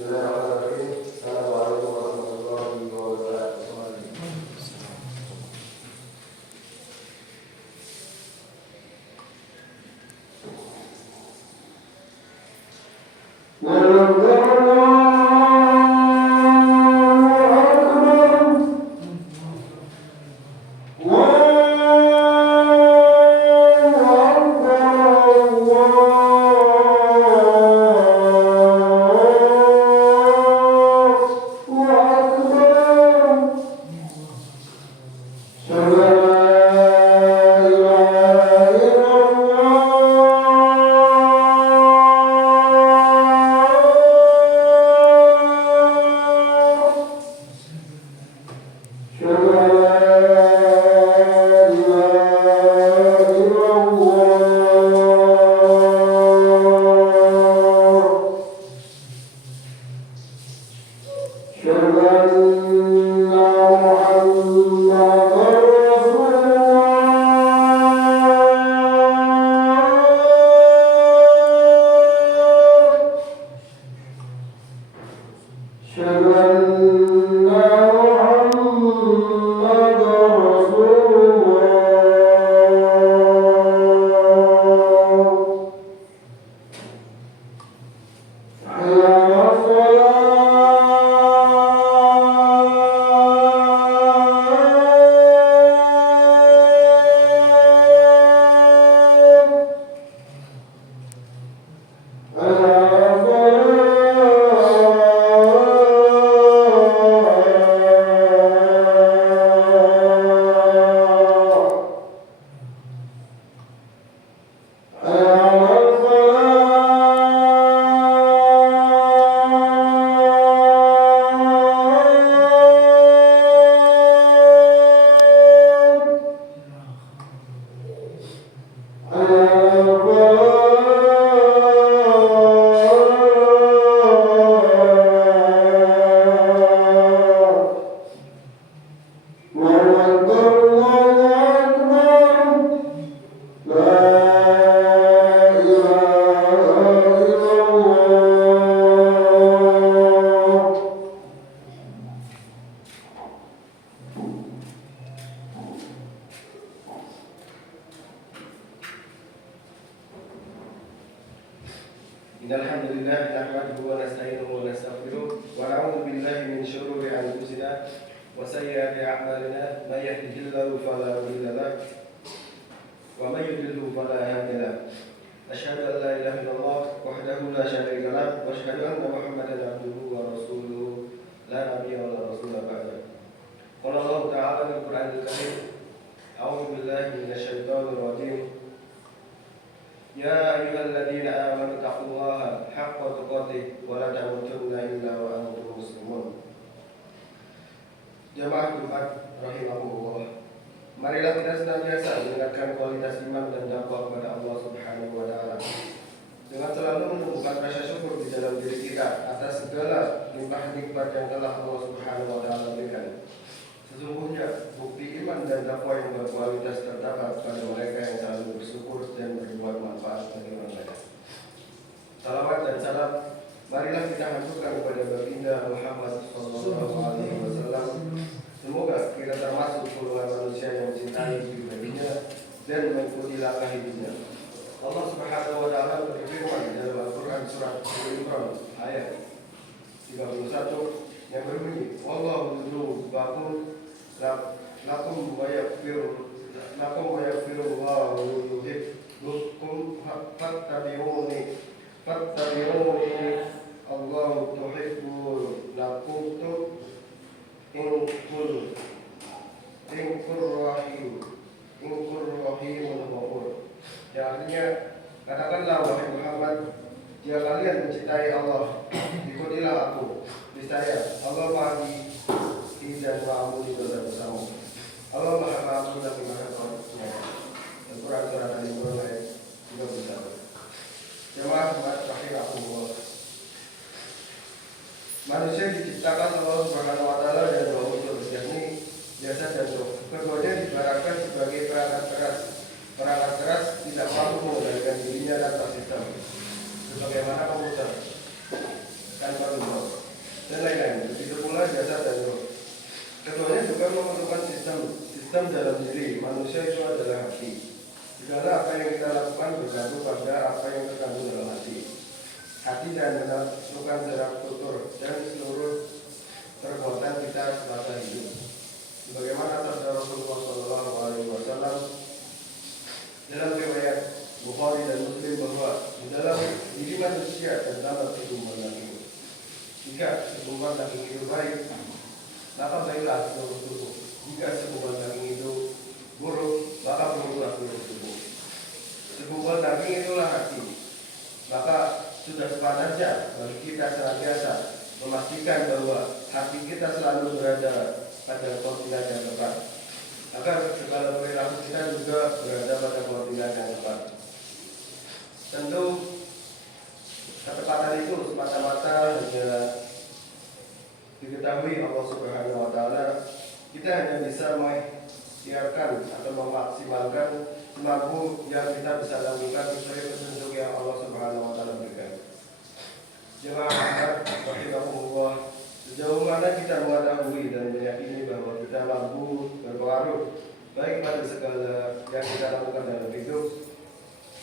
Bismillahirrahmanirrahim. Assalamualaikum warahmatullahi wabarakatuh. Innalhamdulillah nahmaduhu wa nasta'inuhu wa nastaghfiruh wa na'udzu billahi min shururi anfusina wa sayyiati a'malina may yahdihillahu fala mudilla lahu wa may yudlil fala hadiya lahu. Asyhadu an la ilaha illallah wahdahu la syarika lahu wa asyhadu anna Muhammadan abduhu wa rasuluhu la nabiyya wa la rasula ba'dahu. Qala Allah ta'ala fil Qur'anil Karim, a'udzu billahi minasy syaithanir rajim. Ya ayyuhalladzina amanu taqullaha haqqa tuqatih wa la tamutunna illa wa antum muslimun. Jamaah Jumat rahimahullah. Marilah kita senantiasa meningkatkan kualitas iman dan takwa kepada Allah Subhanahu wa taala dengan selalu menumbuhkan rasa syukur di dalam diri kita atas segala limpahan nikmat yang telah Allah Subhanahu wa taala berikan. Sesungguhnya bukti iman dan takwa yang berkualitas terdapat pada mereka yang selalu bersyukur dan berbuat manfaat bagi orang lain. Salawat dan salam marilah kita haturkan kepada baginda Muhammad sallallahu alaihi wasallam. Semoga kita termasuk golongan manusia yang mencintai pribadinya dan mengikuti langkah hidupnya. Allah Subhanahu wa taala berfirman dalam Al-Qur'an surat Al-Imran ayat 31 yang berbunyi, Wallahu dzul lakum wa yaghfirullahu yuhibbukum fattabi'uni Allahu tuhibbul lakum inkur rahimun ghafur. Yang artinya, katakanlah wahai Muhammad, jika kalian mencintai Allah, ikutilah aku, niscaya Allah Maha dan Maha dosa-dosamu. Allah Maha Pengampun lagi Maha Penyayang. Al-Quran surat Al-Imran ayat 31. Jemaah Jumat rahimahullah. Manusia diciptakan Allah Subhanahu wa taala dari dua unsur, yakni jasad dan ruh. Keduanya diibaratkan sebagai perangkat keras. Perangkat keras tidak mampu mengendalikan dirinya tanpa sistem, sebagaimana komputer. kantor umum, dan lain-lain. Begitu pula jasa dan roh. Keduanya juga membutuhkan sistem dalam diri. Manusia itu adalah hati. Segala apa yang kita lakukan bergantung pada apa yang terkandung dalam hati. Hati dan menentukan secara tutur dan seluruh perbuatan kita semasa hidup. Sebagaimana sabda Rasulullah SAW dalam riwayat Bukhari dan Muslim bahwa di dalam diri manusia terdapat segumpal daging. Jika segumpal daging itu baik, maka baiklah seluruh tubuh. Jika segumpal daging itu buruk, maka buruklah seluruh tubuh. Segumpal daging itulah hati. Maka sudah sepantasnya bagi kita senantiasa memastikan bahwa hati kita selalu berada pada koordinat yang tepat, agar segala perilaku kita juga berada pada koordinat yang tepat. Tentu ketepatan itu semata-mata hanya diketahui Allah Subhanahu wa Ta'ala. Kita hanya bisa mengikhtiarkan atau memaksimalkan semampu yang kita bisa lakukan sesuai petunjuk yang Allah Subhanahu wa Ta'ala berikan. Jemaah rahimahumullah, sejauh mana kita mengetahui dan meyakini bahwa kita mampu berpengaruh baik pada segala yang kita lakukan dalam hidup,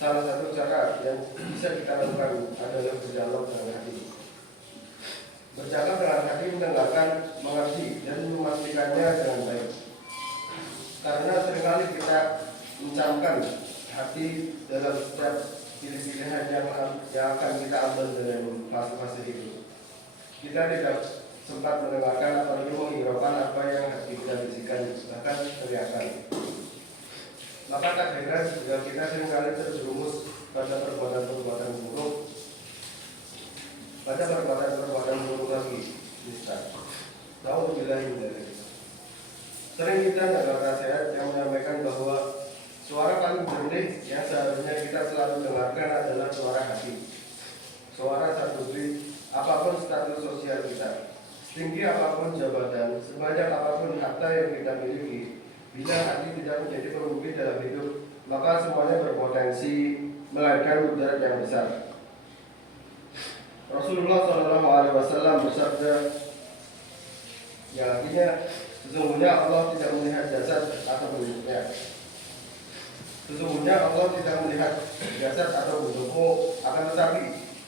salah satu cara yang bisa kita lakukan adalah berdialog dengan hati. Bercakap dengan hati, mendengarkan, mengerti, dan memastikannya dengan baik. Karena seringkali kita mencamkan hati dalam setiap pilih-pilihan yang akan kita ambil dalam fase-fase hidup. Kita tidak sempat mendengarkan atau menghiraukan apa yang hati kita bisikan, bahkan teriakan. Maka tak heran jika kita seringkali terjerumus pada perbuatan-perbuatan buruk, lagi. Sering kita dengar nasihat yang menyampaikan bahwa suara paling jernih yang seharusnya kita selalu dengarkan adalah suara hati. Suara sang putri, apapun status sosial kita, tinggi apapun jabatan, sebanyak apapun harta yang kita miliki, bila hati tidak menjadi pemimpin dalam hidup, maka semuanya berpotensi melahirkan mudarat yang besar. Rasulullah SAW bersabda, yang artinya sesungguhnya Allah tidak melihat jasad atau bentuknya. Sesungguhnya Allah tidak melihat jasad atau bentukmu, akan tetapi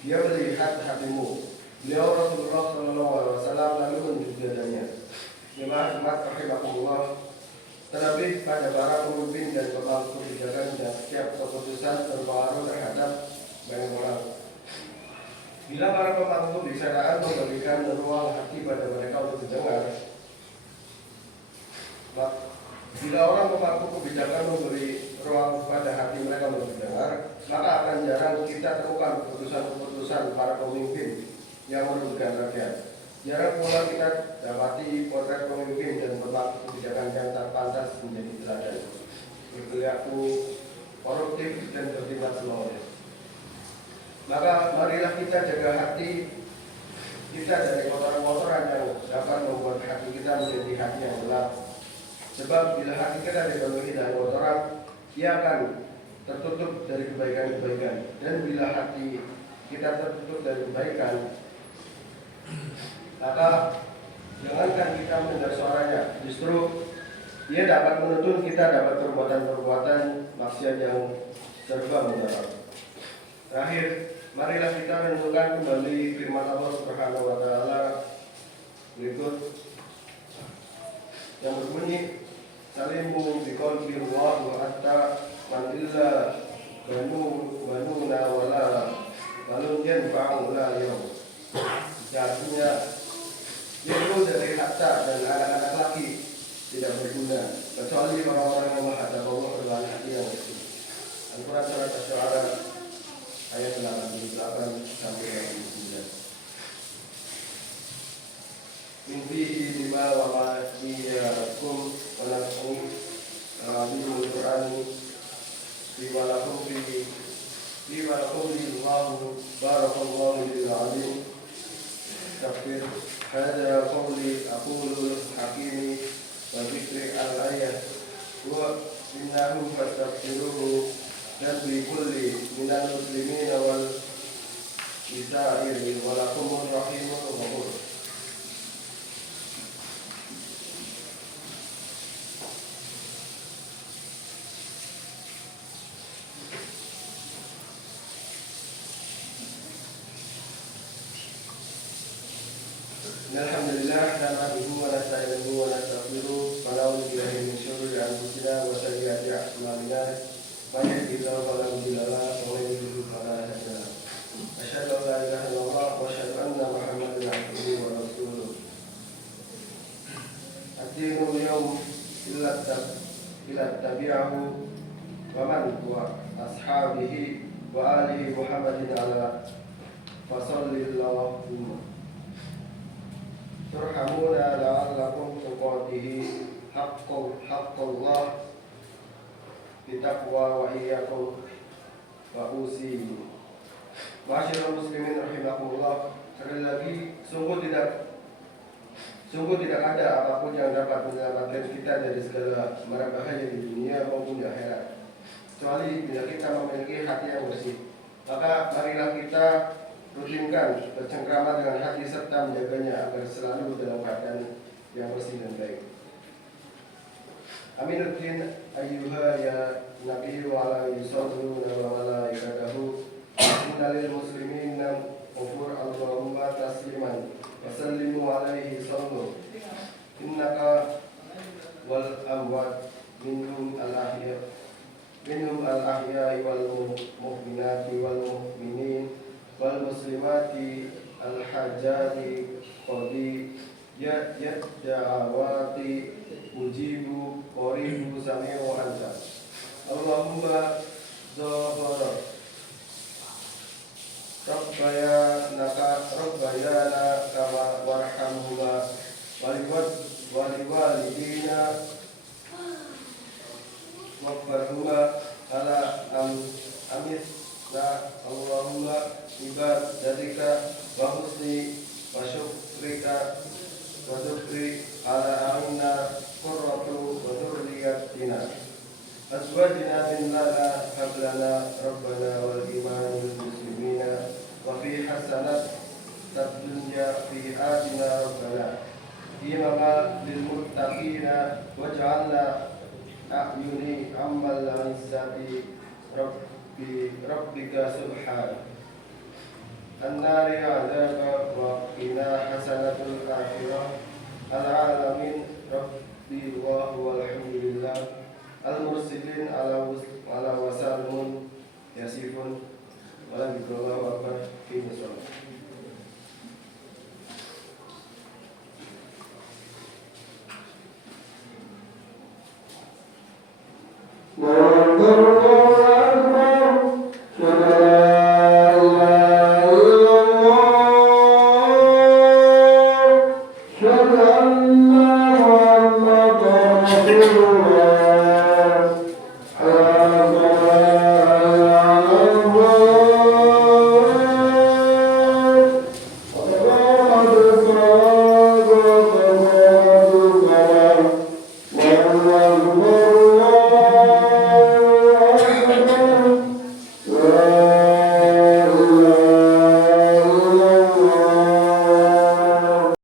Dia melihat hatimu. Beliau Rasulullah SAW lalu menjudadanya. Jemaah Jumat rahimahullah, terlebih pada para pemimpin dan pemangku kebijakan dan setiap keputusan berpengaruh terhadap banyak orang. Bila para pemangku kebijakan memberikan ruang hati pada mereka untuk mendengar, bila orang pemangku kebijakan memberi ruang pada hati mereka untuk mendengar, maka akan jarang kita temukan keputusan-keputusan para pemimpin yang merugikan rakyat. Jarang pula kita dapati potret pemimpin dan pemangku kebijakan yang tak pantas menjadi teladan, berperilaku koruptif dan bertindak semaunya. Maka marilah kita jaga hati kita dari kotoran-kotoran yang dapat membuat hati kita menjadi hati yang gelap. Sebab bila hati kita dipenuhi dengan kotoran, ia akan tertutup dari kebaikan-kebaikan. Dan bila hati kita tertutup dari kebaikan, maka jangankan kita mendengar suaranya, justru ia dapat menuntun kita dapat perbuatan-perbuatan maksiat yang serba mudarat. Terakhir, marilah kita renungkan kembali firman Allah Subhanahu wa Ta'ala berikut yang berbunyi, salimu biqalbi Allah wa hatta man illa banuna wala balun yanfa'u la yaum. Artinya itu dari hatta dan anak-anak laki tidak berguna kecuali orang-orang yang menghadap Allah dengan hati yang bersih. Al-Quran surat Asy-Syu'ara ayat 88 sampai 89. Infihi lima wa ma iyyakum wa lakum bil Qur'ani lima lakum Allahu barakallahu lil alim. Takbir hadza qawli aqulu hakimi wa dzikri al-ayat wa innahu fastaghfiruhu dan bi kulli minal muslimina wal lisairin walakumur rahimul ghafur. Alhamdulillah nahmaduhu wa nasta'inuhu wa nastaghfiruh wa na'udzu billahi min syururi anfusina wa sayyiati a'malina. Man yahdihillahu fala mudilla lahu wa man yudlil fala hadiya lahu. Asyhadu an la ilaha illallah wa asyhadu anna Muhammadan abduhu wa rasuluh. Ad-dinu al-yawm illa tabi'ahu wa man wa ashabihi wa alihi Muhammadin ala wa sallallahu turhamuna la'allakum tuqatihi haqqallah bitaqwa wa iyyakum wa usi. Ma'asyiral muslimin rahimakumullah. Sekali lagi sungguh tidak ada apapun yang dapat menyelamatkan kita dari segala mara bahaya di dunia maupun di akhirat kecuali bila kita memiliki hati yang bersih. Maka marilah kita rutinkan bercengkrama dengan hati serta menjaganya agar selalu dalam keadaan yang bersih dan baik. Aminuddin ayyuha ya Nabi wa ala yusalluna wa malaikatahu innalil muslimina ghafur Allahumma tasliman wa sallimu alaihi sallu innaka wal amwat minhum al-ahya'i wal mu'minati wal mu'minin wal muslimati al-hajjati qadi da'awati ujibu qoribu sami'u anta Allahumma zahara Rabbayana kama warhamhuma waliwalidina waqbarhuma ala amitna Allahumma ibadatika wa husni wa syukrika wa dzukri ala aina qurratu wa dzurriyyatina azwajina min lana hablana rabbana wal imanil muslimina wa fi hasanat dunya fi atina rabbana imama lil muttaqina waj'alna a'yuni ammal izzati rabbika subhan an-nari azaba wa qina hasanatul akhirah al-alamin rabbi wa walhamdulillah al-mursilin ala wasalmun yasifun wa la biqallahu akbar fi muslim.